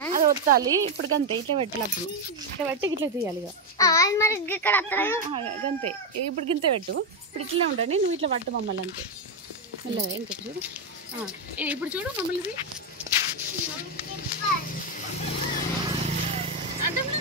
అది వత్తాలి ఇప్పుడు గంతే ఇట్లా పెట్టాలి అప్పుడు ఇట్లా పెట్టి ఇట్లా తీయాలి గంతే ఇప్పుడు గింత పెట్టు ఇప్పుడు ఇట్లా ఉండండి నువ్వు ఇట్లా పట్టు మమ్మల్ని అంతే మెల్లగా ఇంకా చూడు ఇప్పుడు చూడు మమ్మల్ని అడ్డమే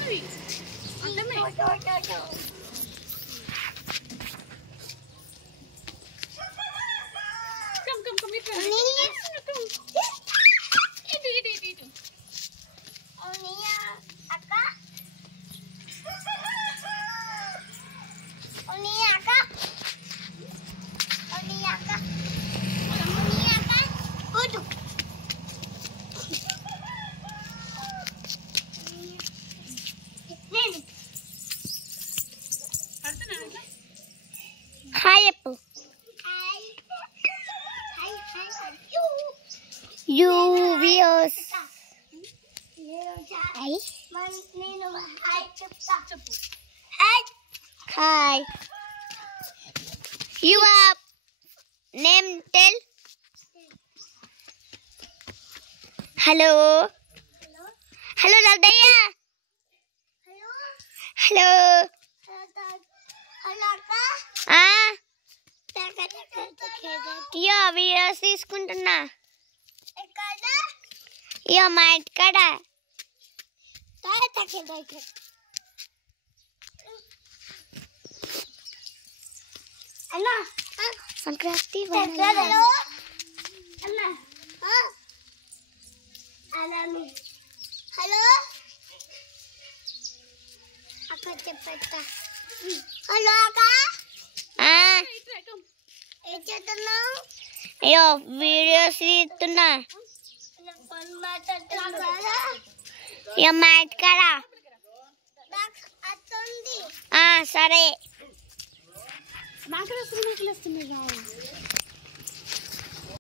Hi, Apple. You viewers. Hi. Hi. Your name tell. Hello. Hello, Ladaya. Hello. యో వీడియోస్ తీసుకుంటున్నా యో మా ఇంటికాడ సంక్రాంతి హలో అక్క చెప్పేస్తా హలో అక్క అయ్యో వీడియోస్ తీస్తున్నా ఇక మా ఇంటికాడ సరే నాకు వస్తుంది